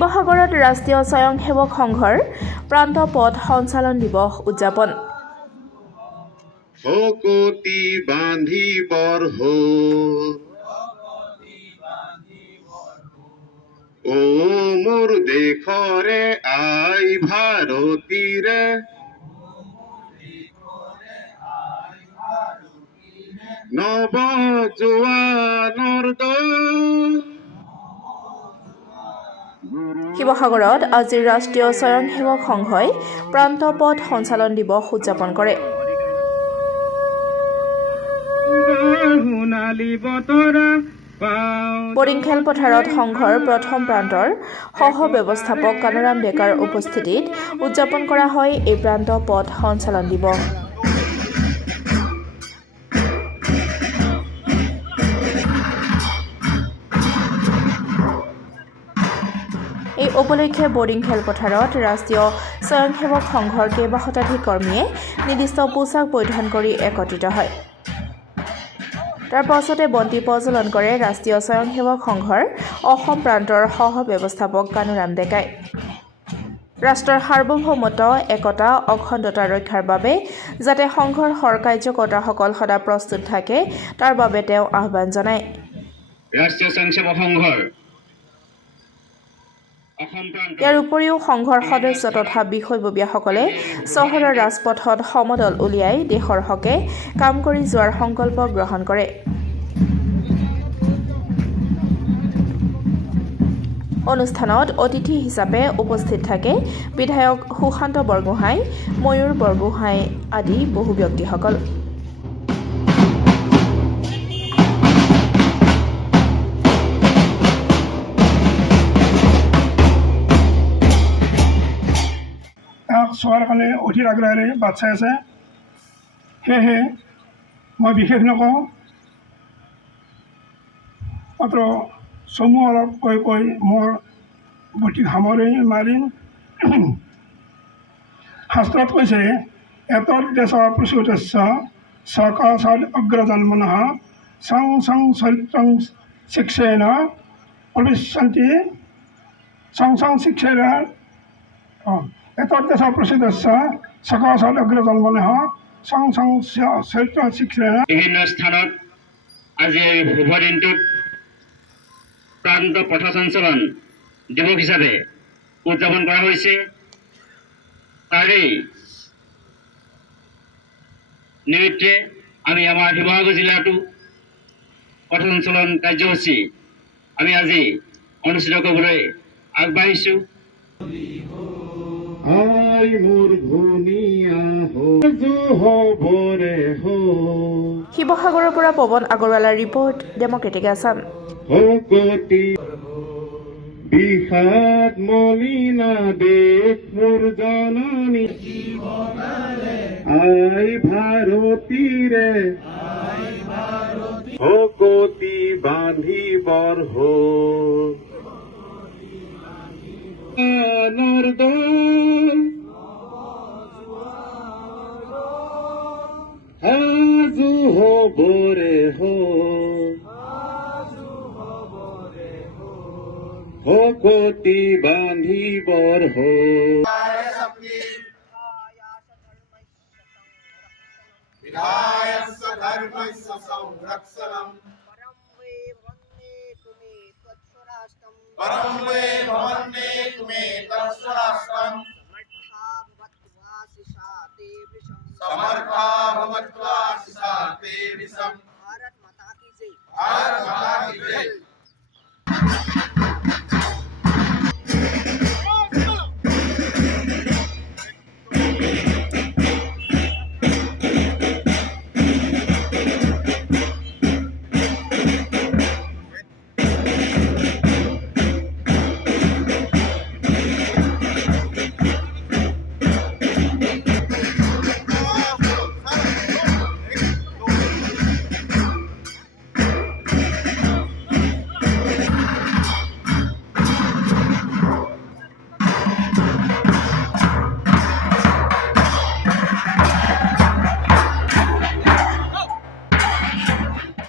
শিৱসাগৰত ৰাষ্ট্ৰীয় স্বয়ংসেৱক সংঘৰ প্ৰান্ত পথ সঞ্চালন দিৱস উদযাপন। শকতি বান্ধিবৰ ও মোৰ দেশৰে আই ভাৰতীৰে নৱ জোৱানৰ শিৱসাগৰত আজি ৰাষ্ট্ৰীয় স্বয়ংসেৱক সংঘই প্ৰান্ত পথ সঞ্চালন দিৱস উদযাপন কৰে। বৰিং খেলপথাৰত সংঘৰ প্ৰথম প্ৰান্তৰ সহ-ব্যৱস্থাপক কানুৰাম ডেকাৰ উপস্থিতিত উদযাপন কৰা হয় এই প্ৰান্ত পথ সঞ্চালন দিৱস। এই উপলক্ষে বৰিং খেলপথাৰত ৰাষ্ট্ৰীয় স্বয়ংসেৱক সংঘৰ কেইবা শতাধিক কৰ্মীয়ে নিৰ্দিষ্ট পোছাক পৰিধান কৰি একত্ৰিত হয়। তাৰ পাছতে বন্তি প্ৰজ্বলন কৰে ৰাষ্ট্ৰীয় স্বয়ংসেৱক সংঘৰ অসম প্ৰান্তৰ সহ-ব্যৱস্থাপক কানুৰাম ডেকাই। ৰাষ্ট্ৰৰ সাৰ্বভৌমত্ব, একতা, অখণ্ডতা ৰক্ষাৰ বাবে যাতে সংঘৰ কাৰ্যকৰ্তাসকল সদা প্ৰস্তুত থাকে তাৰ বাবে তেওঁ আহ্বান জনায়। ৰাষ্ট্ৰীয় স্বয়ংসেৱক সংঘৰ ইয়াৰ উপৰিও সংঘৰ সদস্য তথা বিষয়ববীয়াসকলে চহৰৰ ৰাজপথত সমদল উলিয়াই দেশৰ হকে কাম কৰি যোৱাৰ সংকল্প গ্ৰহণ কৰে। অনুষ্ঠানত অতিথি হিচাপে উপস্থিত থাকে বিধায়ক সুশান্ত বৰগোহাঁই, ময়ূৰ বৰগোহাঁই আদি বহু ব্যক্তিসকল। চোৱাৰ কাৰণে অধীৰ আগ্ৰহেৰে বাট চাই আছে। সেয়েহে মই বিশেষ নকওঁ, মাত্ৰ চমু অলপ কৈ মোৰ গতি সামৰি মাৰিম। শাস্ত্ৰত কৈছে, এতৎ দেশ প্ৰসূতস্য সকাশাদ অগ্ৰজন্মনঃ সং সং চৰিত্ৰং শিক্ষেন অবিশ্যন্তি সং সং শিক্ষেন এতৎ দেশ প্ৰসূতস্য সকাশাদ অগ্ৰজন্মনঃ সং সং চৰিত্ৰং শিক্ষেন। বিভিন্ন স্থানত আজি এই শুভ দিনটোত প্ৰান্ত পথ সঞ্চালন দিৱস হিচাপে উদযাপন কৰা হৈছে। তাৰেই নিমিত্তে আমি আমাৰ শিৱসাগৰ জিলাতো পথ সঞ্চালন কাৰ্যসূচী আমি আজি অনুষ্ঠিত কৰিবলৈ আগবাঢ়িছোঁ। শিৱসাগৰৰ পৰা পৱন আগৰৱালাৰ ৰিপৰ্ট, ডেমক্ৰেটিক আছাম। বিষাদ মলিনা দেশ মোৰ জননী আই ভাৰতীৰে শকতি বান্ধিবৰ সাজু হবৰে শকতি বান্ধিবৰ विधायस्य धर्मस्य संरक्षणं परं वे भवन्ने तुमे तत्स्वराष्ट्रं समर्था भवत्वा शिषा ते विषं भारत माता की जय।